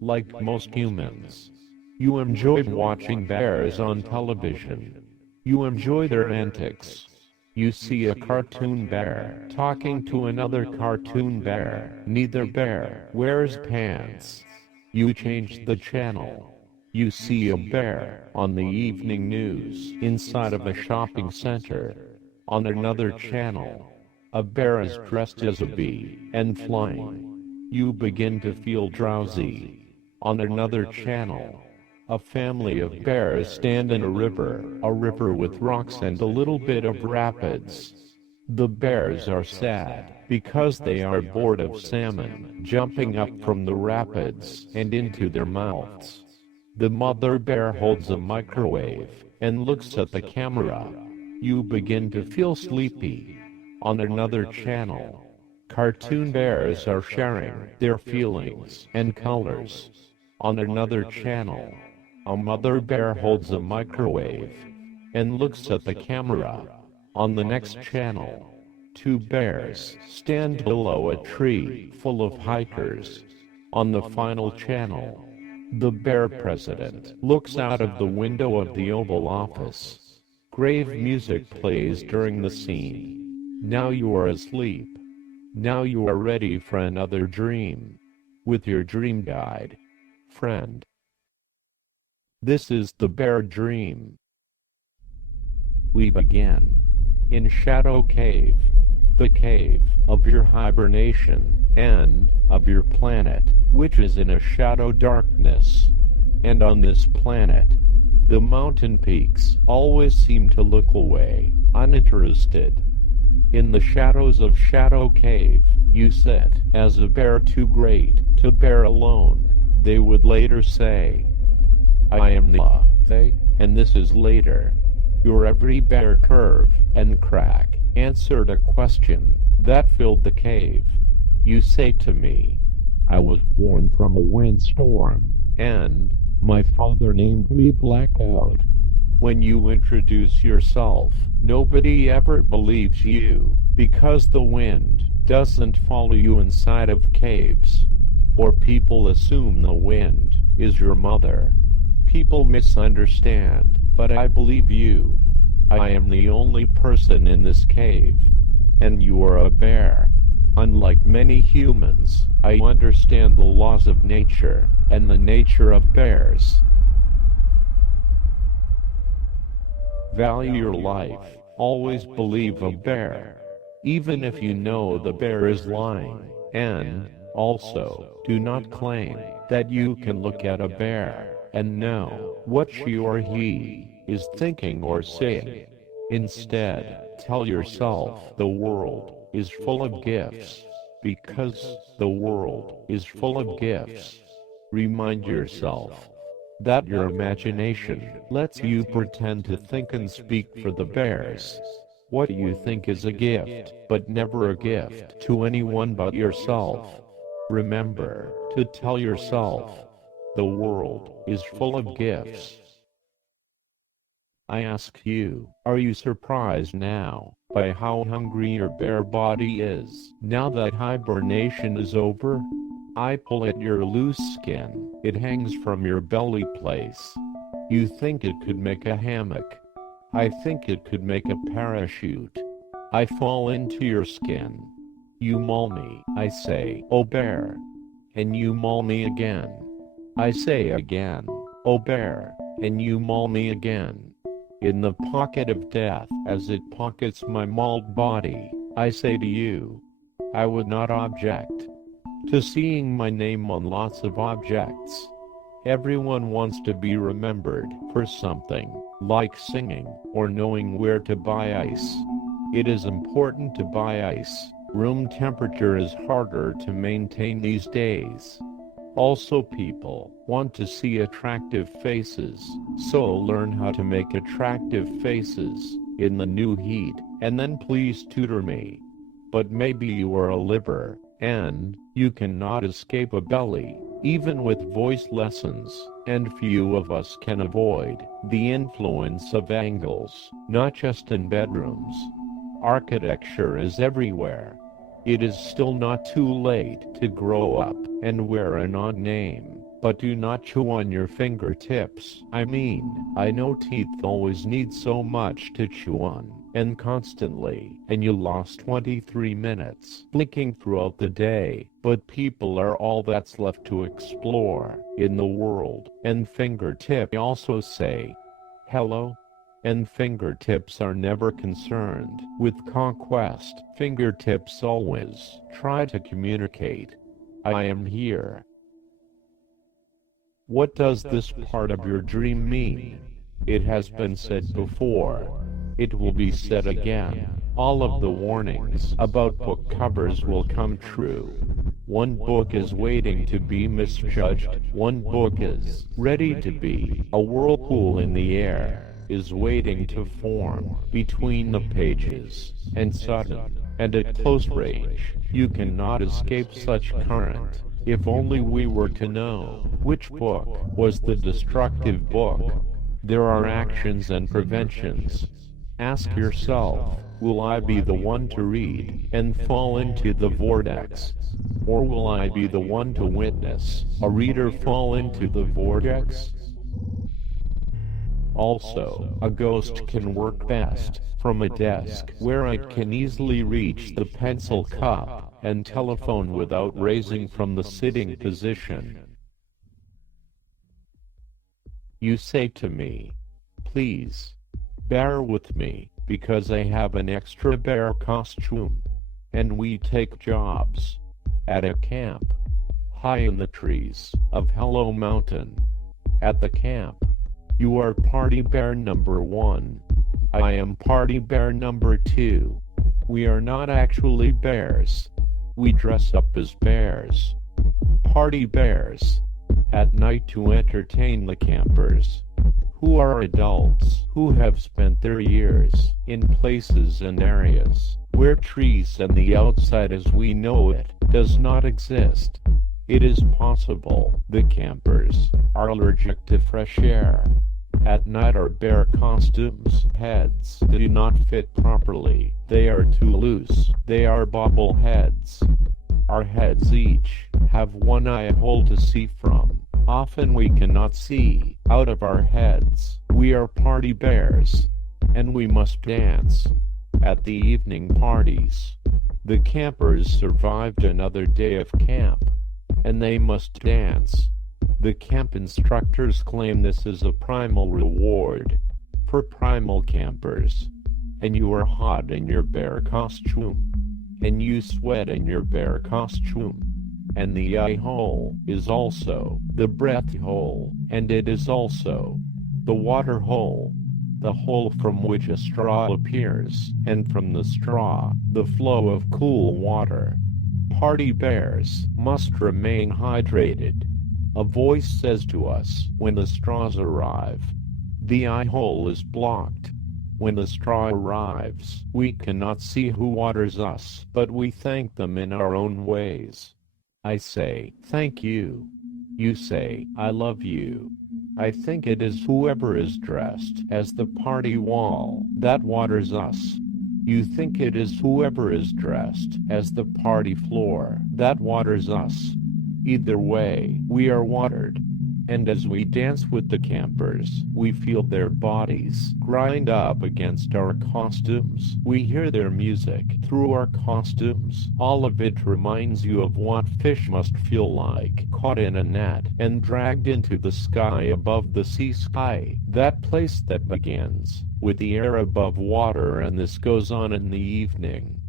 Like most humans, you enjoy watching bears on television. You enjoy their antics. You see a cartoon bear talking to another cartoon bear. Neither bear wears pants. You change the channel. You see a bear on the evening news inside of a shopping center. On another channel, a bear is dressed as a bee and flying. You begin to feel drowsy. On another channel, a family of bears stand in a river with rocks and a little bit of rapids. The bears are sad because they are bored of salmon jumping up from the rapids and into their mouths. The mother bear holds a microwave and looks at the camera. You begin to feel sleepy. On another channel, cartoon bears are sharing their feelings and colors. On another channel, a mother bear holds a microwave and looks at the camera. On the next channel, two bears stand below a tree full of hikers. On the final channel, the bear president looks out of the window of the Oval Office. Grave music plays during the scene. Now you are asleep. Now you are ready for another dream. With your dream guide, friend. This is the Bear Dream. We begin in Shadow Cave, the cave of your hibernation and of your planet, which is in a shadow darkness. And on this planet, the mountain peaks always seem to look away, uninterested. In the shadows of Shadow Cave, you sit as a bear too great to bear alone. They would later say, I am the they, and this is later. Your every bear curve and crack answered a question that filled the cave. You say to me, I was born from a windstorm, and my father named me Blackout. When you introduce yourself, nobody ever believes you, because the wind doesn't follow you inside of caves. Or people assume the wind is your mother. People misunderstand, but I believe you. I am the only person in this cave, and you are a bear. Unlike many humans, I understand the laws of nature and the nature of bears. Value your life. Always believe a bear, even if you know the bear is lying. And also, do not claim that you can look at a bear and know what she or he is thinking or saying. Instead, tell yourself the world is full of gifts, because the world is full of gifts. Remind yourself that your imagination lets you pretend to think and speak for the bears. What you think is a gift, but never a gift to anyone but yourself. Remember to tell yourself, the world is full of gifts. I ask you, are you surprised now by how hungry your bear body is now that hibernation is over? I pull at your loose skin. It hangs from your belly place. You think it could make a hammock. I think it could make a parachute. I fall into your skin. You maul me. I say, oh bear. And you maul me again. I say again, oh bear. And you maul me again. In the pocket of death, as it pockets my mauled body, I say to you, I would not object to seeing my name on lots of objects. Everyone wants to be remembered for something, like singing or knowing where to buy ice. It is important to buy ice. Room temperature is harder to maintain these days. Also, people want to see attractive faces, so learn how to make attractive faces in the new heat, and then please tutor me. But maybe you are a liver, and you cannot escape a belly, even with voice lessons, and few of us can avoid the influence of angles, not just in bedrooms. Architecture is everywhere. It is still not too late to grow up and wear an odd name, but do not chew on your fingertips. I know teeth always need so much to chew on, and constantly, and you lost 23 minutes blinking throughout the day, but people are all that's left to explore in the world, and fingertip also say, hello? And fingertips are never concerned with conquest. Fingertips always try to communicate. I am here. What does this part of your dream mean? It has been said before. It will be said again. All of the warnings about book covers will come true. One book is waiting to be misjudged. One book is ready to be a whirlpool in the air, is waiting to form between the pages, and sudden, and at close range, you cannot escape such current. If only we were to know which book was the destructive book. There are actions and preventions. Ask yourself, will I be the one to read and fall into the vortex? Or will I be the one to witness a reader fall into the vortex? Also, a ghost can work best from a desk where it can easily reach the pencil cup and telephone without raising from the sitting position. You say to me, please, bear with me, because I have an extra bear costume, and we take jobs at a camp high in the trees of Hello Mountain. At the camp, you are party bear number 1. I am party bear number 2. We are not actually bears. We dress up as bears. Party bears. At night to entertain the campers, who are adults who have spent their years in places and areas where trees and the outside as we know it does not exist. It is possible the campers are allergic to fresh air. At night our bear costumes' heads do not fit properly. They are too loose. They are bobble heads. Our heads each have one eye hole to see from. Often we cannot see out of our heads. We are party bears, and we must dance at the evening parties. The campers survived another day of camp, and they must dance. The camp instructors claim this is a primal reward for primal campers. And you are hot in your bear costume, and you sweat in your bear costume. And the eye hole is also the breath hole, and it is also the water hole, the hole from which a straw appears, and from the straw, the flow of cool water. Party bears must remain hydrated. A voice says to us when the straws arrive, the eye hole is blocked. When the straw arrives, we cannot see who waters us, but we thank them in our own ways. I say, thank you. You say, I love you. I think it is whoever is dressed as the party wall that waters us. You think it is whoever is dressed as the party floor that waters us. Either way, we are watered. And as we dance with the campers, we feel their bodies grind up against our costumes. We hear their music through our costumes. All of it reminds you of what fish must feel like, caught in a net and dragged into the sky above the sea sky. That place that begins with the air above water, and this goes on in the evening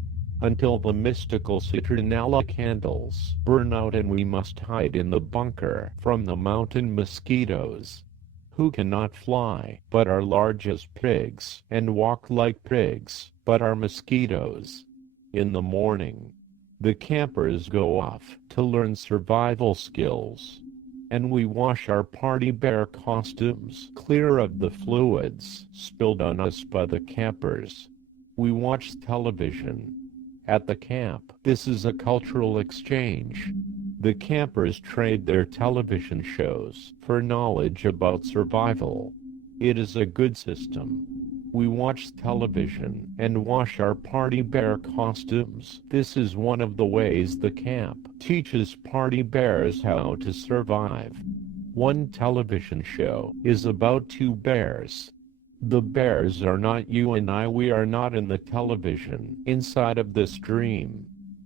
until the mystical citronella candles burn out and we must hide in the bunker from the mountain mosquitoes, who cannot fly but are large as pigs and walk like pigs but are mosquitoes. In the morning, the campers go off to learn survival skills, and we wash our party bear costumes clear of the fluids spilled on us by the campers. We watch television at the camp. This is a cultural exchange. The campers trade their television shows for knowledge about survival. It is a good system. We watch television and wash our party bear costumes. This is one of the ways the camp teaches party bears how to survive. One television show is about two bears. The bears are not you and I. We are not in the television inside of this dream.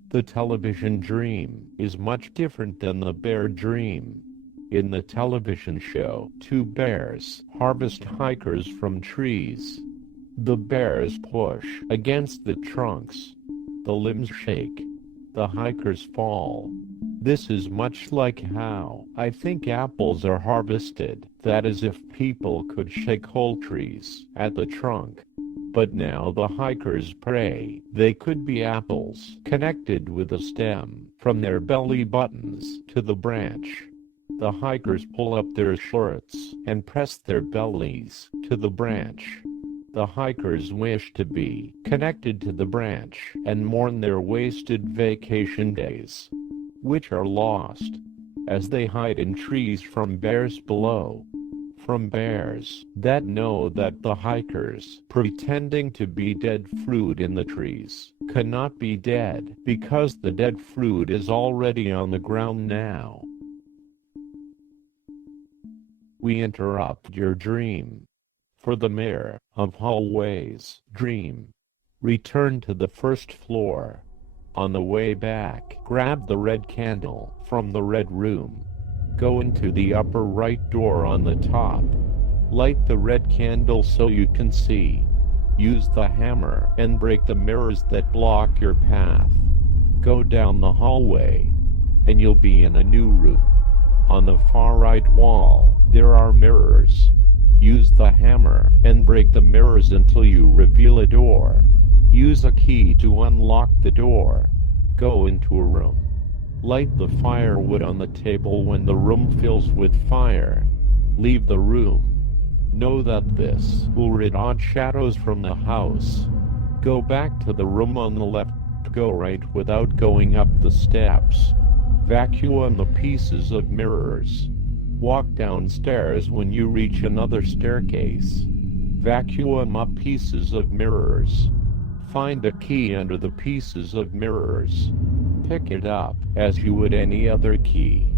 The television dream is much different than the bear dream. In the television show, two bears harvest hikers from trees. The bears push against the trunks. The limbs shake. The hikers fall. This is much like how I think apples are harvested. That is, if people could shake whole trees at the trunk. But now the hikers pray they could be apples connected with a stem from their belly buttons to the branch. The hikers pull up their shorts and press their bellies to the branch. The hikers wish to be connected to the branch and mourn their wasted vacation days, which are lost as they hide in trees from bears below. From bears that know that the hikers pretending to be dead fruit in the trees cannot be dead because the dead fruit is already on the ground now. We interrupt your dream. For the mayor of hallways dream. Return to the first floor. On the way back, grab the red candle from the red room. Go into the upper right door on the top. Light the red candle so you can see. Use the hammer and break the mirrors that block your path. Go down the hallway, and you'll be in a new room. On the far right wall, there are mirrors. Use the hammer and break the mirrors until you reveal a door. Use a key to unlock the door. Go into a room. Light the firewood on the table when the room fills with fire. Leave the room. Know that this will rid odd shadows from the house. Go back to the room on the left. Go right without going up the steps. Vacuum the pieces of mirrors. Walk downstairs when you reach another staircase. Vacuum up pieces of mirrors. Find a key under the pieces of mirrors. Pick it up as you would any other key.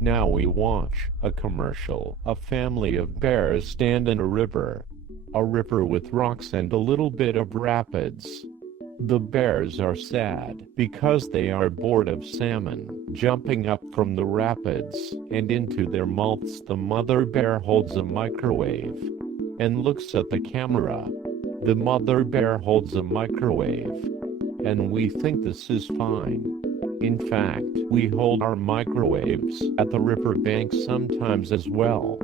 Now we watch a commercial. A family of bears stand in a river with rocks and a little bit of rapids. The bears are sad because they are bored of salmon jumping up from the rapids and into their mouths. The mother bear holds a microwave and looks at the camera. The mother bear holds a microwave, and we think this is fine. In fact, we hold our microwaves at the riverbank sometimes as well.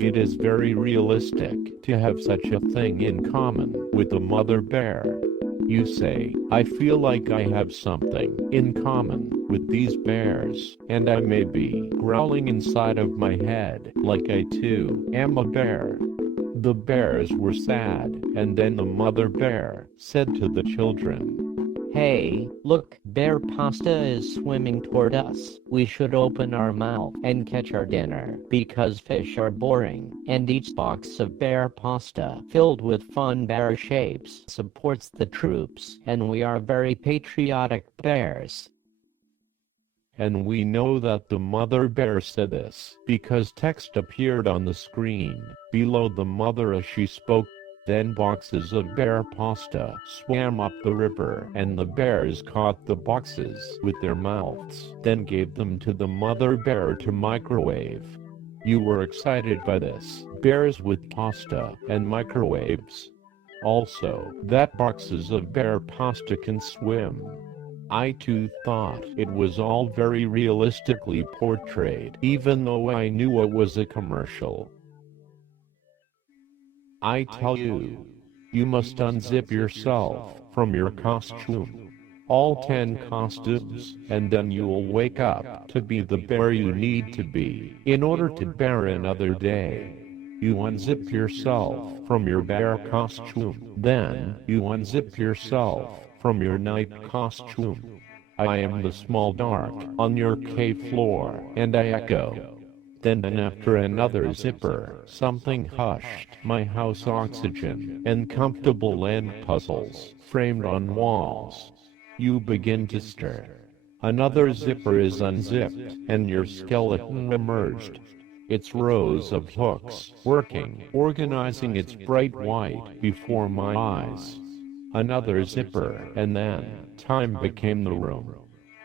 It is very realistic to have such a thing in common with the mother bear. You say, I feel like I have something in common with these bears, and I may be growling inside of my head like I too am a bear. The bears were sad, and then the mother bear said to the children, Hey, look, bear pasta is swimming toward us. We should open our mouth and catch our dinner, because fish are boring, and each box of bear pasta filled with fun bear shapes supports the troops, and we are very patriotic bears. And we know that the mother bear said this because text appeared on the screen below the mother as she spoke. Then boxes of bear pasta swam up the river, and the bears caught the boxes with their mouths, then gave them to the mother bear to microwave. You were excited by this, bears with pasta and microwaves. Also, that boxes of bear pasta can swim. I too thought it was all very realistically portrayed, even though I knew it was a commercial. I tell you, you must unzip yourself from your costume, all 10 costumes, and then you will wake up to be the bear you need to be in order to bear another day. You unzip yourself from your bear costume, then you unzip yourself from your night costume. I am the small dark on your cave floor, and I echo. Then after another zipper, something hushed my house oxygen and comfortable land puzzles framed on walls. You begin to stir. Another zipper is unzipped, and your skeleton emerged. Its rows of hooks, working, organizing its bright white before my eyes. Another zipper, and then time became the room,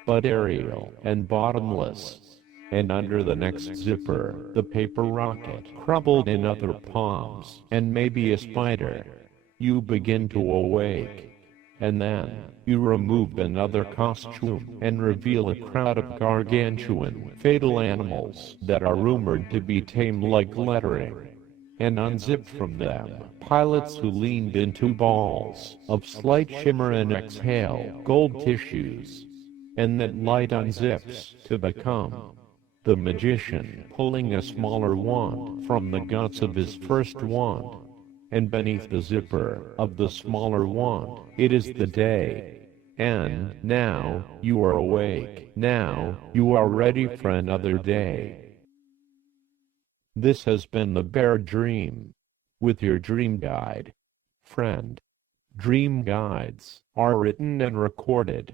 but aerial and bottomless. And under the next zipper, the paper rocket crumbled in other palms, and maybe a spider. You begin to awake. And then, you remove another costume and reveal a crowd of gargantuan, fatal animals that are rumored to be tame like lettering. And unzipped from them, pilots who leaned into balls of slight shimmer and exhale gold tissues. And that light unzips to become the magician pulling a smaller wand from the guts of his first wand. And beneath the zipper of the smaller wand, it is the day. And now you are awake. Now you are ready for another day. This has been the Bear Dream with your dream guide, friend. Dream guides are written and recorded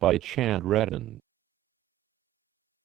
by Chad Redden.